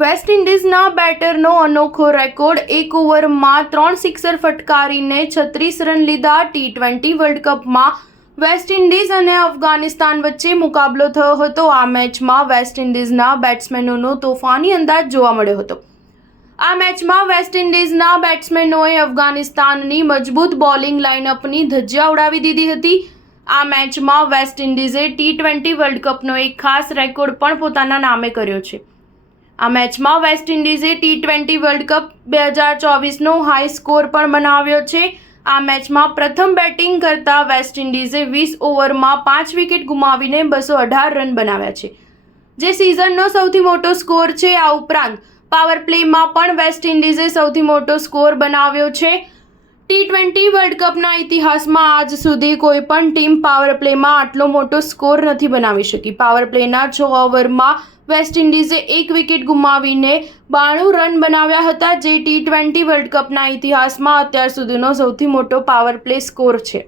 Waste ઇન્ડિઝના બેટરનો અનોખો record, એક ઓવરમાં 3 સિક્સર ફટકારીને 36 રન લીધા। ટી20 વર્લ્ડ કપમાં વેસ્ટ ઇન્ડિઝ અને અફઘાનિસ્તાન વચ્ચે મુકાબલો થયો હતો। આ મેચમાં વેસ્ટ ઇન્ડિઝના બેટ્સમેનોનો તોફાની અંદાજ જોવા મળ્યો હતો। આ મેચમાં વેસ્ટ ઇન્ડિઝના બેટ્સમેનોએ અફઘાનિસ્તાનની મજબૂત બોલિંગ લાઇનઅપની ધજ્જા ઉડાવી દીધી હતી। આ મેચમાં વેસ્ટ ઇન્ડિઝે ટી20 વર્લ્ડ કપનો એક ખાસ રેકોર્ડ પણ પોતાના નામે કર્યો છે। આ મેચમાં વેસ્ટ ઇન્ડિઝે ટી20 વર્લ્ડ કપ 2024નો હાઈ સ્કોર પણ બનાવ્યો છે। આ મેચમાં પ્રથમ બેટિંગ કરતા વેસ્ટ ઇન્ડિઝે 20 ઓવરમાં 5 વિકેટ ગુમાવીને 218 રન બનાવ્યા છે, જે સિઝનનો સૌથી મોટો સ્કોર છે। આ ઉપરાંત પાવર પ્લેમાં પણ વેસ્ટ ઇન્ડિઝે સૌથી મોટો સ્કોર બનાવ્યો છે। ટી20 વર્લ્ડ કપના ઇતિહાસમાં આજ સુધી કોઈ પણ ટીમ પાવર પ્લેમાં આટલો મોટો સ્કોર નથી બનાવી શકી। પાવર પ્લેના 6 ઓવરમાં વેસ્ટ ઇન્ડિઝે 1 વિકેટ ગુમાવીને 92 રન બનાવ્યા હતા, જે ટી20 વર્લ્ડ કપના ઇતિહાસમાં અત્યાર સુધીનો સૌથી મોટો પાવર પ્લે સ્કોર છે।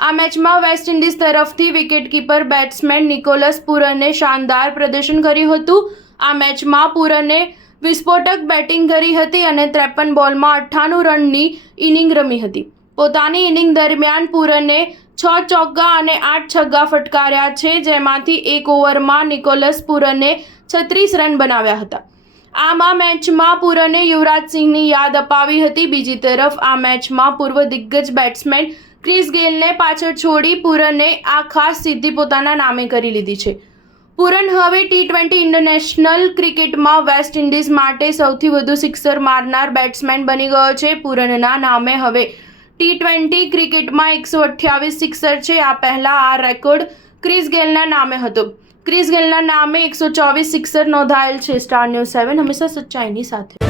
આ મેચમાં વેસ્ટ ઇન્ડિઝ તરફથી વિકેટકીપર બેટ્સમેન નિકોલસ પૂરને શાનદાર પ્રદર્શન કર્યું હતું। આ મેચમાં પૂરને વિસ્ફોટક બેટિંગ કરી હતી અને 53 બોલમાં 98 રનની ઇનિંગ રમી હતી। પોતાની ઇનિંગ દરમિયાન પૂરને 6 ચોગ્ગા અને 8 છગ્ગા ફટકાર્યા છે, જેમાંથી એક ઓવરમાં નિકોલસ પૂરને 36 રન બનાવ્યા હતા। આ મેચમાં પૂરને યુવરાજ સિંહની યાદ અપાવી હતી। બીજી તરફ આ મેચમાં પૂર્વ દિગ્ગજ બેટ્સમેન ક્રિસ ગેલને પાછળ છોડી પૂરને આ ખાસ સિદ્ધિ પોતાના નામે કરી લીધી છે। પૂરન હવે ટી20 ઇન્ટરનેશનલ ક્રિકેટમાં વેસ્ટ ઇન્ડિઝ માટે સૌથી વધુ સિક્સર મારનાર બેટ્સમેન બની ગયો છે। પૂરનના નામે હવે ટી20 ક્રિકેટમાં 128 સિક્સર છે। આ પહેલા આ રેકોર્ડ ક્રિસ ગેલના નામે હતો। ક્રિસ ગેલના નામે 124 સિક્સર નોંધાયેલ છે। સ્ટાર ન્યૂઝ 7 હંમેશા સચ્ચાઈની સાથે।